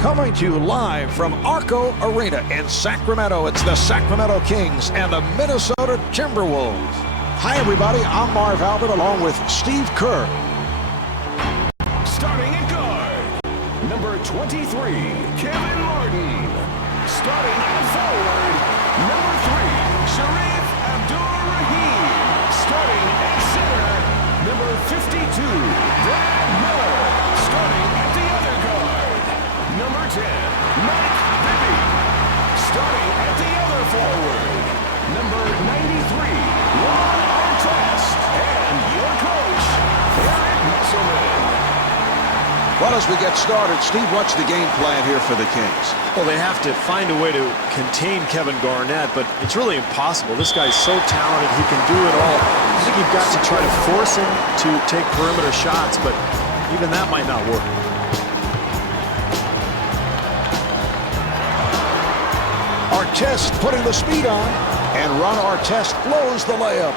Coming to you live from Arco Arena in Sacramento, it's the Sacramento Kings and the Minnesota Timberwolves. Hi, everybody. I'm Marv Albert along with Steve Kerr. Starting at guard, number 23, Kevin Martin. Starting at forward, number 3, Sharif Abdur-Rahim. Starting at center, number 52, Brad Miller. Starting at the other guard, number 10, Mike Bibby. Starting at the other forward, number 93, Ron Artest. And your coach, Eric Musselman. Well, as we get started, Steve, what's the game plan here for the Kings? Well, they have to find a way to contain Kevin Garnett, but it's really impossible. This guy's so talented, he can do it all. I think you've got to try to force him to take perimeter shots, but even that might not work. Artest putting the speed on, and Ron Artest blows the layup.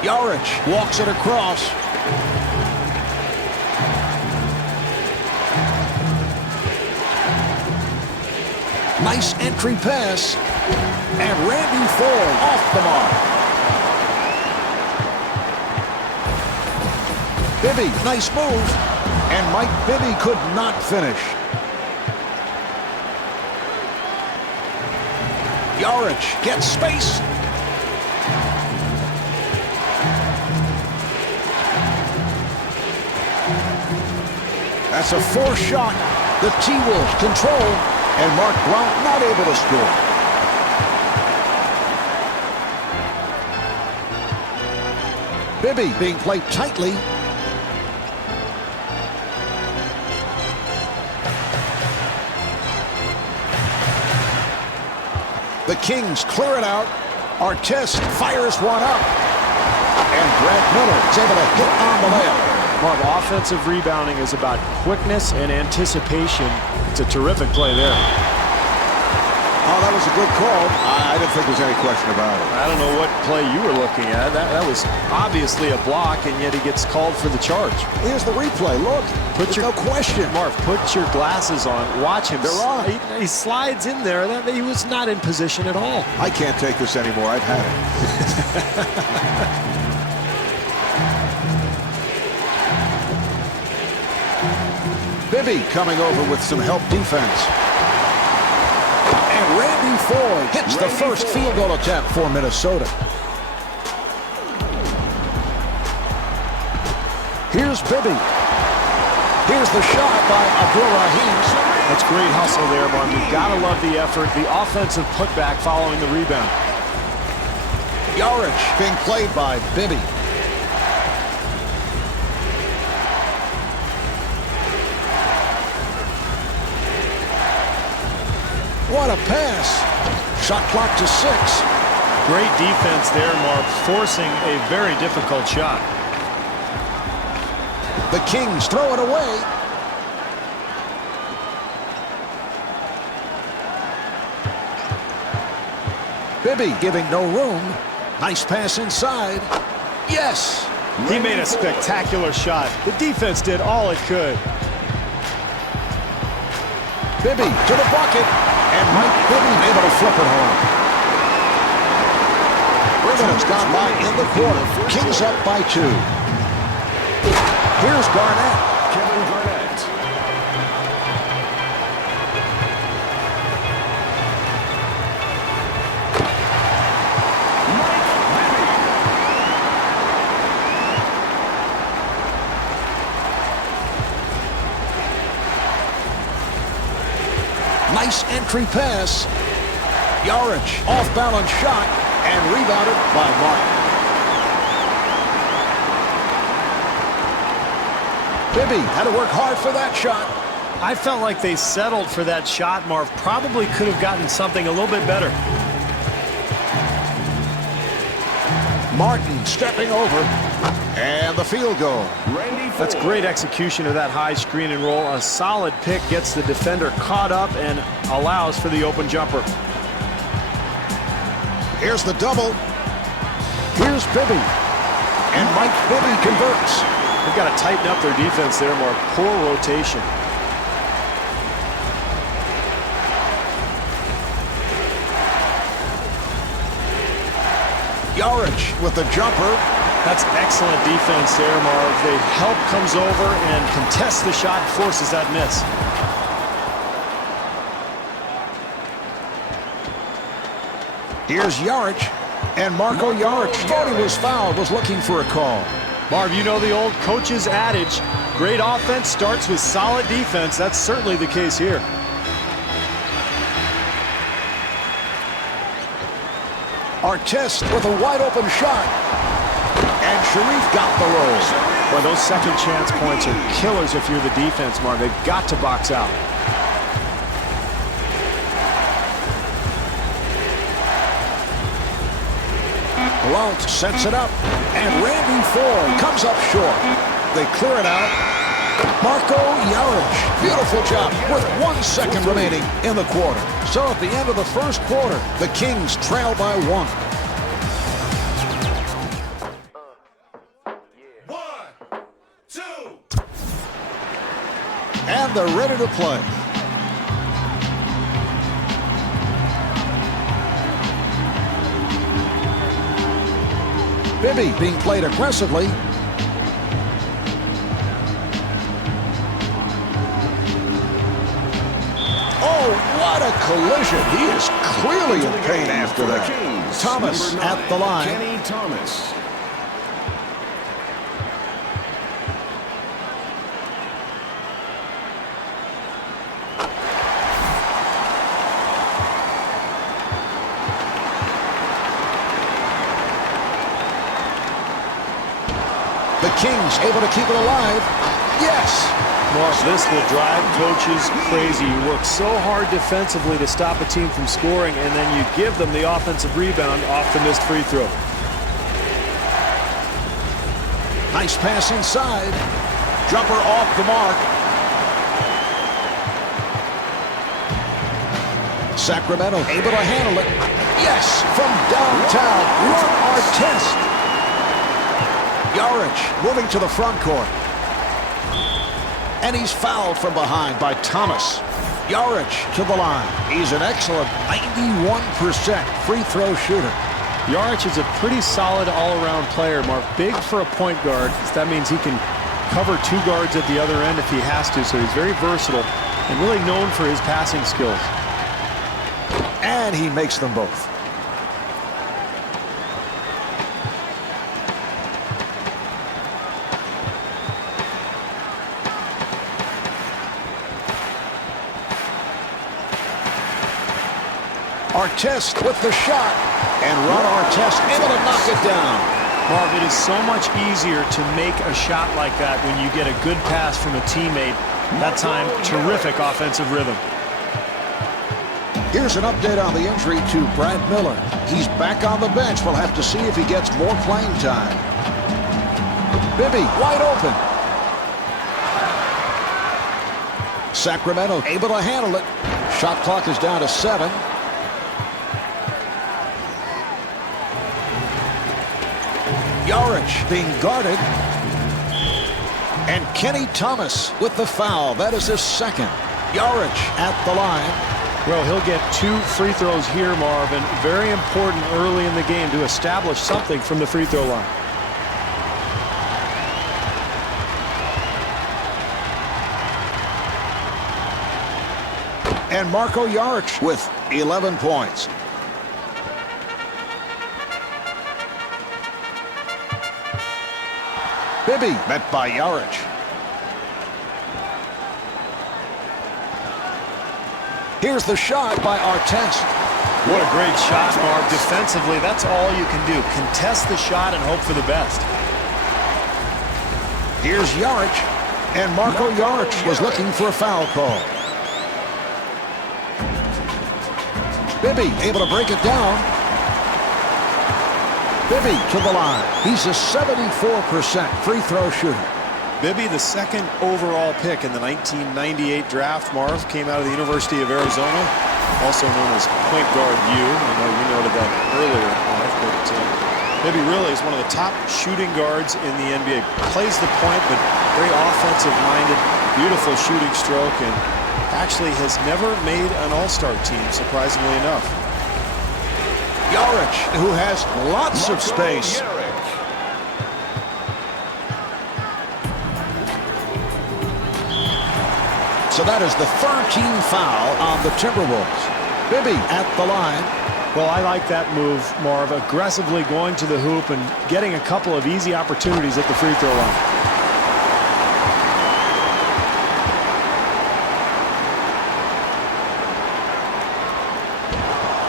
Yarich walks it across. Nice entry pass. And Randy Ford off the mark. Bibby, nice move. And Mike Bibby could not finish. Yarich gets space. That's a forced shot. The T-Wolves control, and Mark Blount not able to score. Bibby being played tightly. The Kings clear it out. Artest fires one up. And Brad Miller is able to hit on the layup. Marv, offensive rebounding is about quickness and anticipation. It's a terrific play there. Oh, that was a good call. I didn't think there was any question about it. I don't know what play you were looking at. That was obviously a block, and yet he gets called for the charge. Here's the replay. Look, there's no question. Marv, put your glasses on. Watch him. They're on. He slides in there. He was not in position at all. I can't take this anymore. I've had it. Bibby coming over with some help defense. And Randy Ford hits the first field goal attempt for Minnesota. Here's Bibby. Here's the shot by Abdur-Rahim. That's great hustle there, Marv. You've got to love the effort, the offensive putback following the rebound. Yarich being played by Bibby. What a pass. Shot clock to 6. Great defense there, Marv, forcing a very difficult shot. The Kings throw it away. Bibby giving no room. Nice pass inside. Yes. He made a spectacular shot. The defense did all it could. Bibby to the bucket. And Mike Bibby able to flip it home. 3 minutes gone by in the quarter. Kings up by 2. Here's Garnett. Kevin Garnett. Mike Bibby. Nice entry pass. Yarich off-balance shot and rebounded by Martin. Bibby had to work hard for that shot. I felt like they settled for that shot, Marv. Probably could have gotten something a little bit better. Martin stepping over. And the field goal. That's great execution of that high screen and roll. A solid pick gets the defender caught up and allows for the open jumper. Here's the double. Here's Bibby. And Mike Bibby converts. They've got to tighten up their defense there, more poor rotation. Yarich with the jumper. That's excellent defense there, Marv. The help comes over and contests the shot, forces that miss. Here's Yarich, and Marco Yarich thought he was fouled, was looking for a call. Marv, you know the old coach's adage, great offense starts with solid defense. That's certainly the case here. Artest with a wide-open shot. And Sharif got the roll. Well, those second chance points are killers if you're the defense, Marv. They've got to box out. Blount sets it up. And Randy Ford comes up short. They clear it out. Marco Yarich, beautiful job with 1 second remaining in the quarter. So at the end of the first quarter, the Kings trail by 1. 1, 2. And they're ready to play. Bibby being played aggressively. Oh, what a collision. He is clearly in pain after that. Thomas at the line. Kenny Thomas. The Kings able to keep it alive. Yes. Mark, this will drive coaches crazy. You work so hard defensively to stop a team from scoring, and then you give them the offensive rebound off the missed free throw. Nice pass inside. Jumper off the mark. Sacramento able to handle it. Yes, from downtown. Ron Artest. Yarich moving to the front court. And he's fouled from behind by Thomas. Yarich to the line. He's an excellent 91% free throw shooter. Yarich is a pretty solid all-around player, Mark. Big for a point guard. That means he can cover 2 guards at the other end if he has to, so he's very versatile and really known for his passing skills. And he makes them both. Artest with the shot, and Ron Artest able to knock it down. Marv, it is so much easier to make a shot like that when you get a good pass from a teammate. That time, terrific offensive rhythm. Here's an update on the injury to Brad Miller. He's back on the bench. We'll have to see if he gets more playing time. Bibby wide open. Sacramento able to handle it. Shot clock is down to 7. Yarich being guarded. And Kenny Thomas with the foul. That is his second. Yarich at the line. Well, he'll get 2 free throws here, Marvin. Very important early in the game to establish something from the free throw line. And Marco Yarich with 11 points. Bibby met by Yarich. Here's the shot by Artest. What a great shot, Marv. Defensively, that's all you can do. Contest the shot and hope for the best. Here's Yarich. And Marco Yarich was looking for a foul call. Bibby able to break it down. Bibby to the line. He's a 74% free throw shooter. Bibby, the second overall pick in the 1998 draft, Marv, came out of the University of Arizona, also known as point guard U. I know you noted that earlier, Marv, but Bibby really is one of the top shooting guards in the NBA. Plays the point, but very offensive-minded, beautiful shooting stroke, and actually has never made an all-star team, surprisingly enough. Yarich, who has lots of space. So that is the 13th foul on the Timberwolves. Bibby at the line. Well, I like that move, Marv, aggressively going to the hoop and getting a couple of easy opportunities at the free throw line.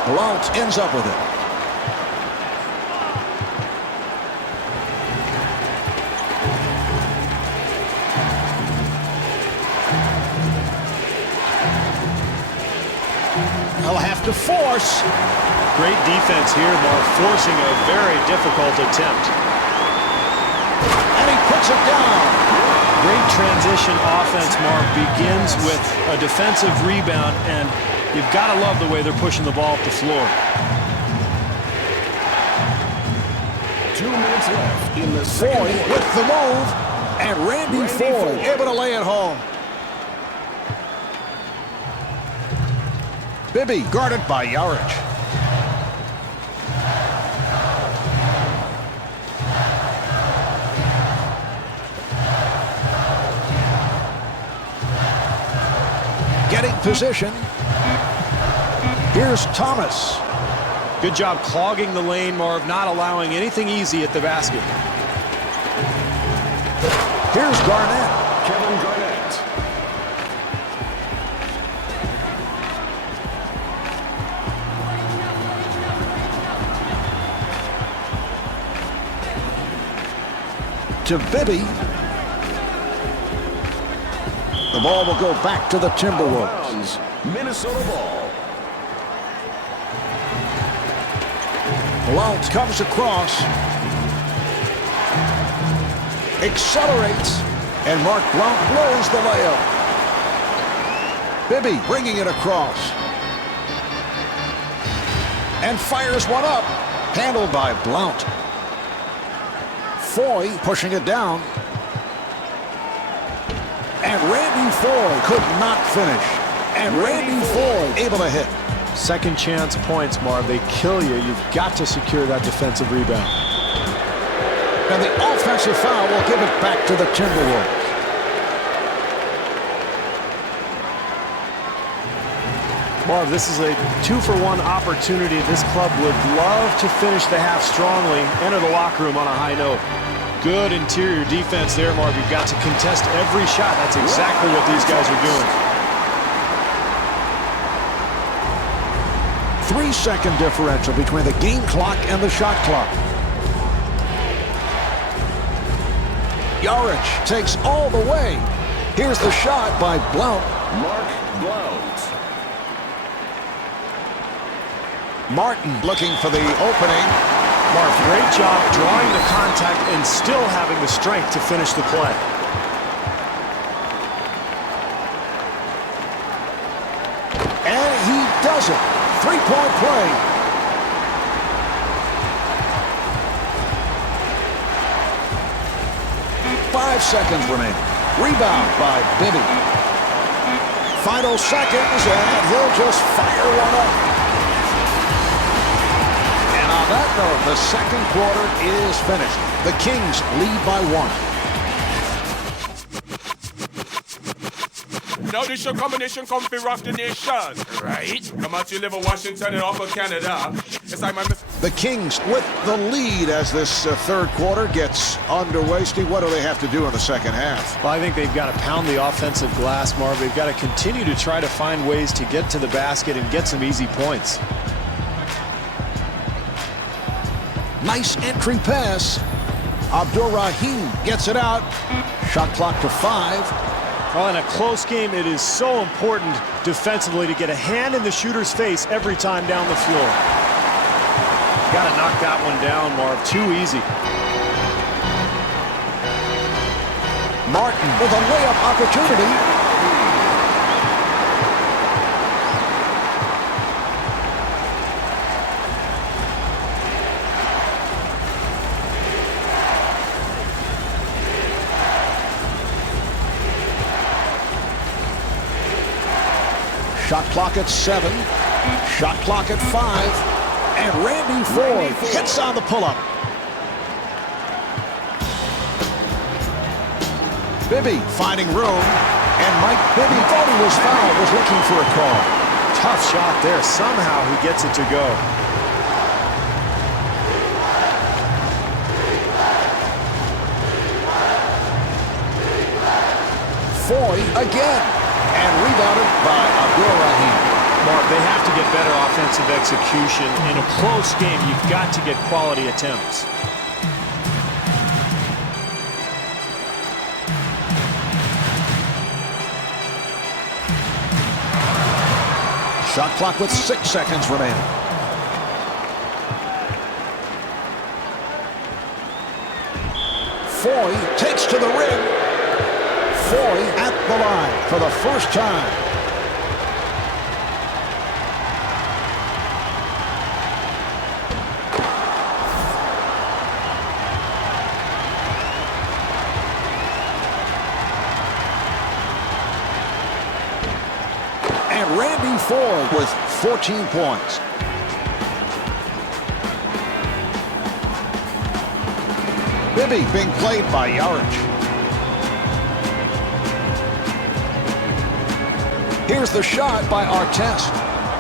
Blount ends up with it. He'll have to force. Great defense here, Marv, forcing a very difficult attempt. And he puts it down. Great transition offense, Marv, begins with a defensive rebound, and you've got to love the way they're pushing the ball up the floor. 2 minutes left in the Foy second. with the move. And Randy Foy able to lay it home. Bibby guarded by Yarich. Getting position. Here's Thomas. Good job clogging the lane, Marv, not allowing anything easy at the basket. Here's Garnett. Kevin Garnett. To Bibby. The ball will go back to the Timberwolves. Minnesota ball. Blount comes across. Accelerates. And Mark Blount blows the layup. Bibby bringing it across. And fires one up. Handled by Blount. Foy pushing it down. And Randy Foy could not finish. And Randy Foy able to hit. Second chance points, Marv. They kill you. You've got to secure that defensive rebound. And the offensive foul will give it back to the Timberwolves. Marv, this is a 2-for-1 opportunity. This club would love to finish the half strongly, enter the locker room on a high note. Good interior defense there, Marv. You've got to contest every shot. That's exactly what these guys are doing. 3-second differential between the game clock and the shot clock. Yarich takes all the way. Here's the shot by Blount. Mark Blount. Martin looking for the opening. Marv, great job drawing the contact and still having the strength to finish the play. And he does it. Three-point play. Five seconds remaining. Rebound by Bibby. Final seconds, and he'll just fire one up. And on that note, the second quarter is finished. The Kings lead by 1. Now this your combination come fi rock the nation, right? Come out you live in Washington and Upper Canada. It's like my The Kings with the lead as this third quarter gets underway. Steve, what do they have to do in the second half? Well, I think they've got to pound the offensive glass, Marv. They've got to continue to try to find ways to get to the basket and get some easy points. Nice entry pass. Abdur-Rahim gets it out. Shot clock to 5. Well, in a close game, it is so important defensively to get a hand in the shooter's face every time down the floor. Got to knock that one down, Marv. Too easy. Martin with a layup opportunity. Shot clock at 7. Shot clock at 5. And Randy Ford hits on the pull-up. Bibby finding room. And Mike Bibby thought he was fouled, was looking for a call. Tough shot there. Somehow he gets it to go. Foy again. And rebounded by Abdul-Rahim. Mark, they have to get better offensive execution. In a close game, you've got to get quality attempts. Shot clock with 6 seconds remaining. Foy takes to the rim. Foy at the line for the first time. And Randy Ford with 14 points. Bibby being played by Yarich. Here's the shot by Artest.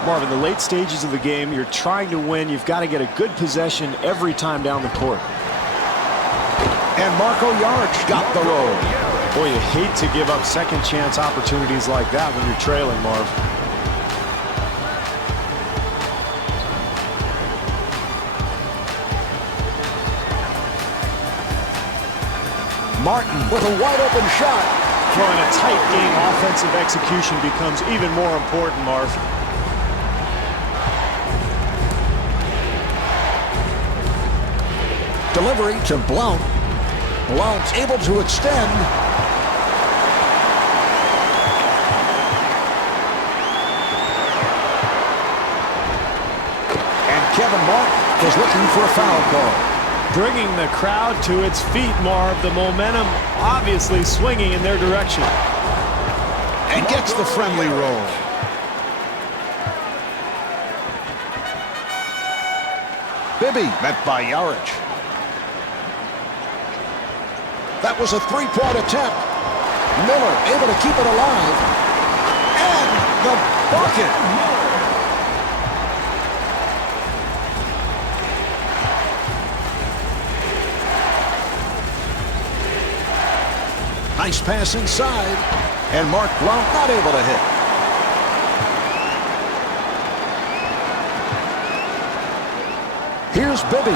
Marvin, the late stages of the game, you're trying to win. You've got to get a good possession every time down the court. And Marco Yarich got the roll. Boy, you hate to give up second chance opportunities like that when you're trailing, Marv. Martin with a wide open shot. Throwing a tight game, offensive execution becomes even more important, Marv. Delivery to Blount. Blount able to extend. And Kevin Martin is looking for a foul call. Bringing the crowd to its feet, Marv. The momentum obviously swinging in their direction. And gets the friendly roll. Bibby met by Yarich. That was a three-point attempt. Miller able to keep it alive. And the bucket. Nice pass inside, and Mark Blount not able to hit. Here's Bibby.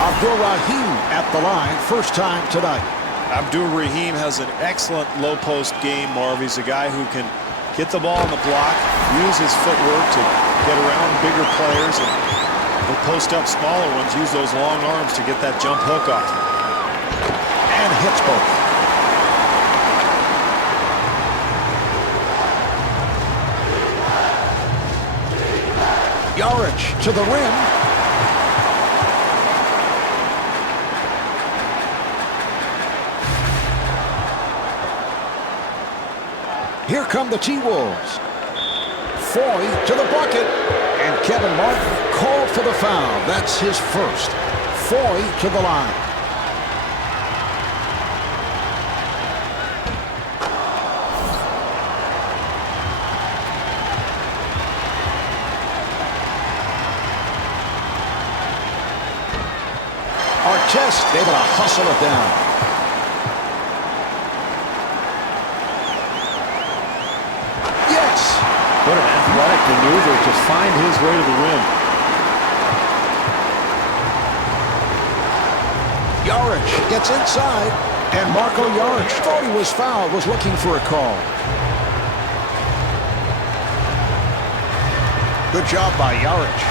Abdul-Rahim at the line, first time tonight. Abdul-Rahim has an excellent low post game, Marv. He's a guy who can get the ball on the block, use his footwork to get around bigger players, and they post up smaller ones, use those long arms to get that jump hook off. And hits both. Yarich to the rim. Here come the T-Wolves. Foy to the bucket. And Kevin Martin called for the foul. That's his first. Foy to the line. Artest able to hustle it down. What an athletic maneuver to find his way to the rim. Yarich gets inside, and Marco Yarich thought he was fouled, was looking for a call. Good job by Yarich.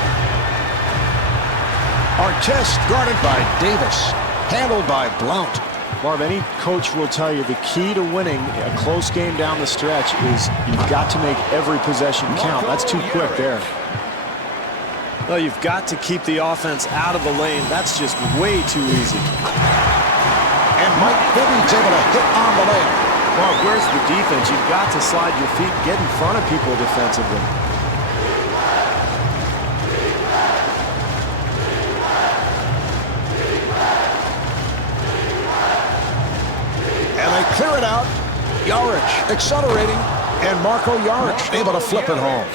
Artest guarded by Davis, handled by Blount. Marv, any coach will tell you the key to winning a close game down the stretch is you've got to make every possession count. That's too quick there. Well, you've got to keep the offense out of the lane. That's just way too easy. And Mike Bibby's able to hit on the layup. Well, where's the defense? You've got to slide your feet, get in front of people defensively. And they clear it out. Yarich accelerating, and Marco Yarich able to flip it home.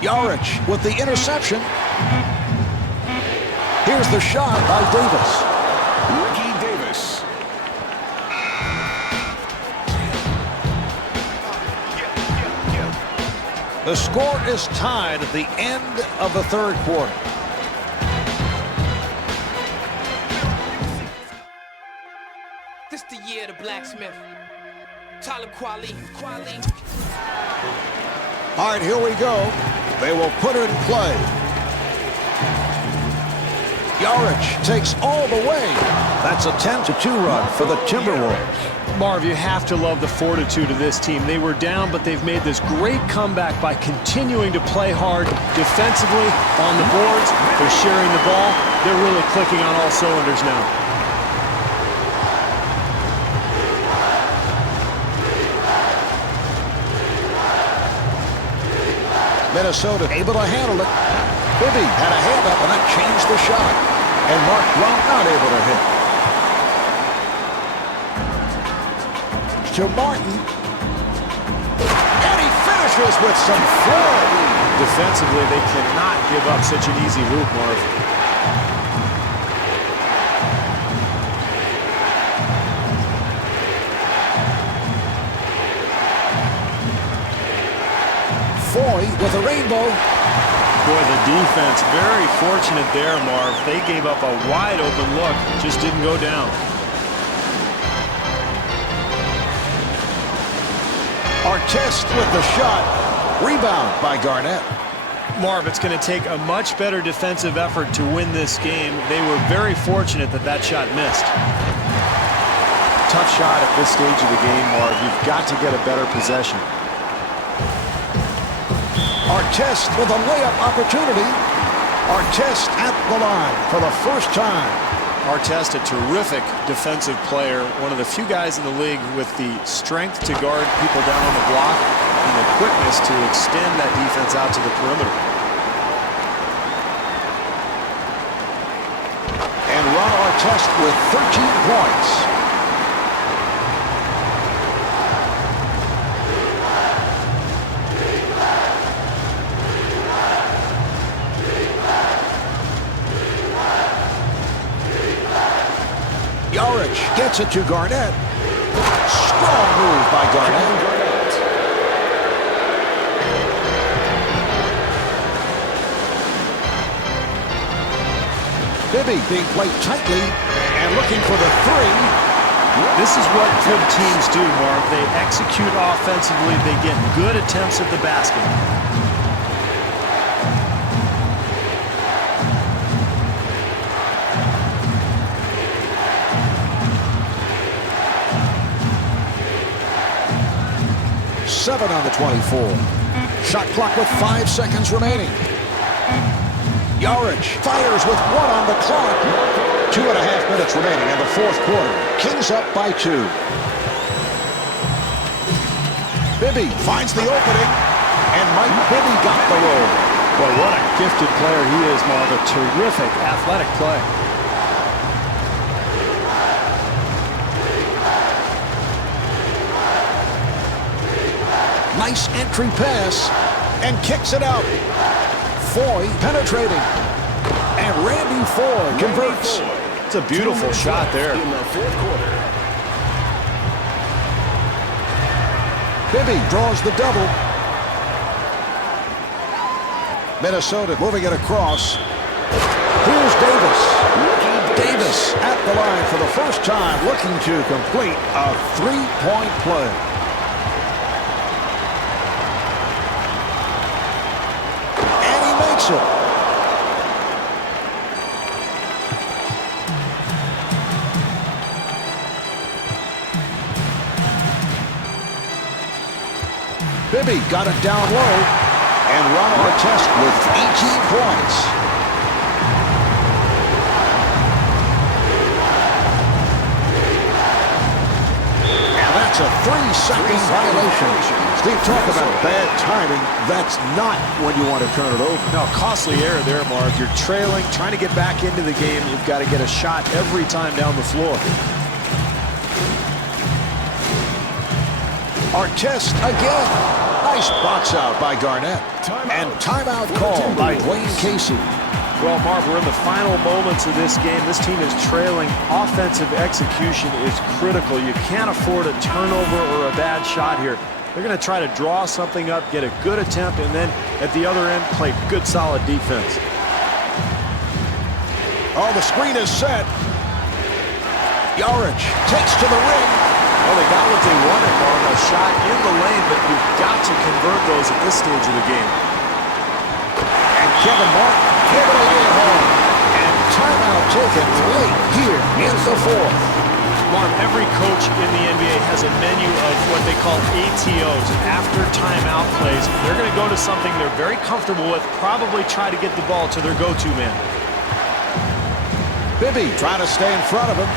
Yarich with the interception. Here's the shot by Davis. Ricky Davis. The score is tied at the end of the third quarter. This the year of the blacksmith. Tyler Quali. All right, here we go. They will put it in play. Yarich takes all the way. That's a 10-2 run for the Timberwolves. Marv, you have to love the fortitude of this team. They were down, but they've made this great comeback by continuing to play hard defensively on the boards. They're sharing the ball. They're really clicking on all cylinders now. Minnesota able to handle it. Bibby had a hand up, and that changed the shot. And Mark Blount not able to hit. To Martin. And he finishes with some flow. Defensively, they cannot give up such an easy hoop, Marv. Foy with a rainbow. Boy, the defense very fortunate there, Marv. They gave up a wide open look, just didn't go down. Artest with the shot. Rebound by Garnett. Marv, it's going to take a much better defensive effort to win this game. They were very fortunate that that shot missed. Tough shot at this stage of the game, Marv. You've got to get a better possession. Artest with a layup opportunity. Artest at the line for the first time. Artest, a terrific defensive player, one of the few guys in the league with the strength to guard people down on the block and the quickness to extend that defense out to the perimeter. And Ron Artest with 13 points. Yarich gets it to Garnett. Strong move by Garnett. Bibby being played tightly and looking for the three. This is what good teams do, Marv. They execute offensively. They get good attempts at the basket. Seven on the 24. Shot clock with 5 seconds remaining. Yarich fires with 1 on the clock. 2.5 minutes remaining in the fourth quarter. Kings up by 2. Bibby finds the opening, and Mike Bibby got the roll. Boy, what a gifted player he is, Marv. A terrific athletic play. Nice entry pass, and kicks it out. Foy penetrating, and Randy Foy converts. It's a beautiful shot there. In the fourth quarter. Bibby draws the double. Minnesota moving it across. Here's Davis. Davis at the line for the first time, looking to complete a three-point play. It. Bibby got it down low, and Ron Artest with 18 points. And that That's a 3-second violation. Steve, talk about bad timing. That's not when you want to turn it over. No, costly error there, Marv. You're trailing, trying to get back into the game. You've got to get a shot every time down the floor. Artest again. Nice box out by Garnett. And timeout call by Dwayne Casey. Well, Marv, we're in the final moments of this game. This team is trailing. Offensive execution is critical. You can't afford a turnover or a bad shot here. They're going to try to draw something up, get a good attempt, and then at the other end, play good, solid defense. Oh, the screen is set. Yarich takes to the ring. Well, they got what they wanted, Marv, a shot in the lane, but you've got to convert those at this stage of the game. And Kevin Martin able to lay it home. And timeout taken late here in the fourth. Marv, every coach in the NBA has a menu of what they call ATOs, after timeout plays. They're going to go to something they're very comfortable with, probably try to get the ball to their go-to man. Bibby trying to stay in front of him.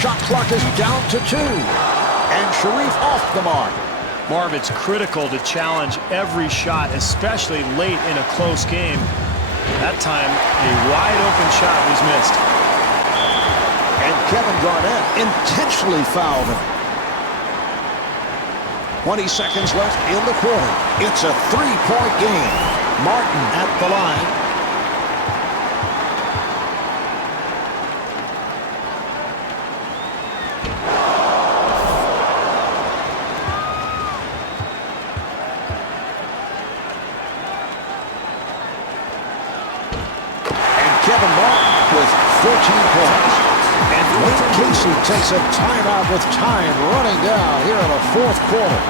Shot clock is down to 2. And Sharif off the mark. Marv, it's critical to challenge every shot, especially late in a close game. That time, a wide-open shot was missed. And Kevin Garnett intentionally fouled him. 20 seconds left in the quarter. It's a 3-point game. Martin at the line. Kevin Martin with 14 points. And Dwayne Casey takes a timeout with time running down here in the fourth quarter.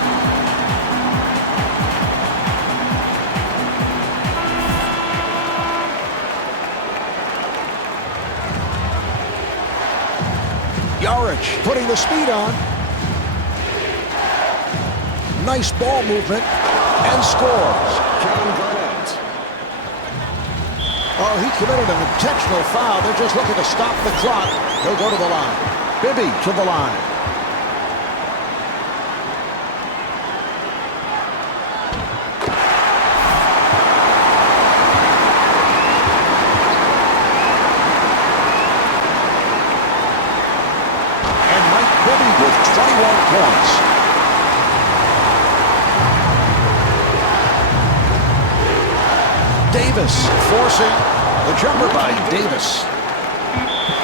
Yarich putting the speed on. Nice ball movement and scores. Kevin Garnett. Oh, he committed an intentional foul. They're just looking to stop the clock. He'll go to the line. Bibby to the line. And Mike Bibby with 21 points. Davis forcing the jumper by Davis.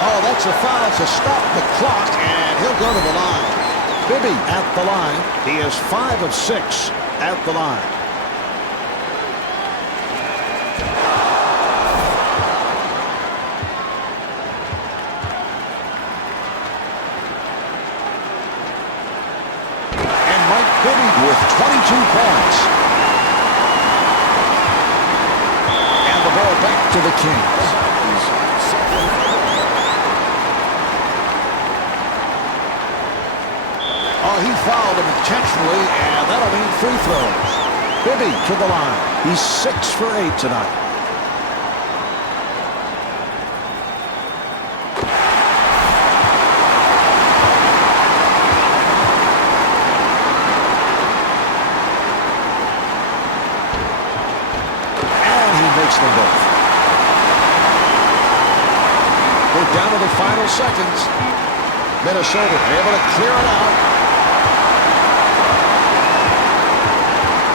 Oh, that's a foul to stop the clock, and he'll go to the line. Bibby at the line. He is 5 of 6 at the line. And Mike Bibby with 22 points. Ball back to the Kings. Oh, he fouled him intentionally, and that'll mean free throws. Bibby to the line. He's 6 for 8 tonight. Them both. We're down to the final seconds. Minnesota able to clear it out.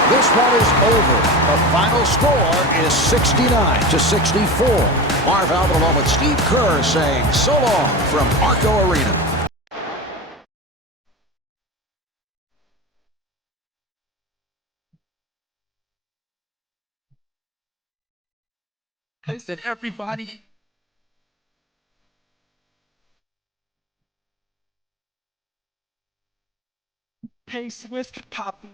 This one is over. The final score is 69-64. Marv Albert along with Steve Kerr saying so long from Arco Arena. I said, everybody. Pace with Pop.